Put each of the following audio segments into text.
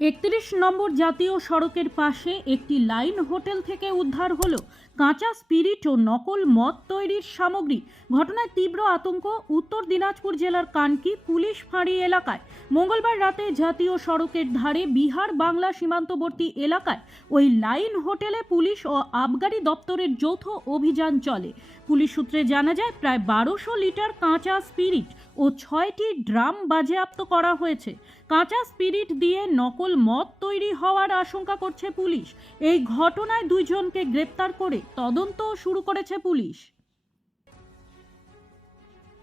একত্রিশ নম্বর জাতীয় সড়কের পাশে একটি লাইন হোটেল থেকে উদ্ধার হলো। কাঁচা স্পিরিট ও নকল মদ তৈরির সামগ্রী। ঘটনায় তীব্র আতঙ্ক। উত্তর দিনাজপুর জেলার কানকি পুলিশ ফাঁড়ি এলাকায়। মঙ্গলবার রাতে জাতীয় সড়কের ধারে বিহার বাংলা সীমান্তবর্তী এলাকায় ওই লাইন হোটেলে পুলিশ ও আবগারি দপ্তরের যৌথ অভিযান চলে। পুলিশ সূত্রে জানা যায়, প্রায় বারোশো লিটার কাঁচা স্পিরিট ও ছয়টি ড্রাম বাজেয়াপ্ত করা হয়েছে। কাঁচা স্পিরিট দিয়ে নকল মদ তৈরি হওয়ার আশঙ্কা করছে পুলিশ। এই ঘটনায় দুইজনকে গ্রেপ্তার করে তদন্ত শুরু করেছে পুলিশ।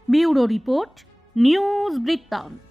বিউরো রিপোর্ট, নিউজ বৃত্তান্ত।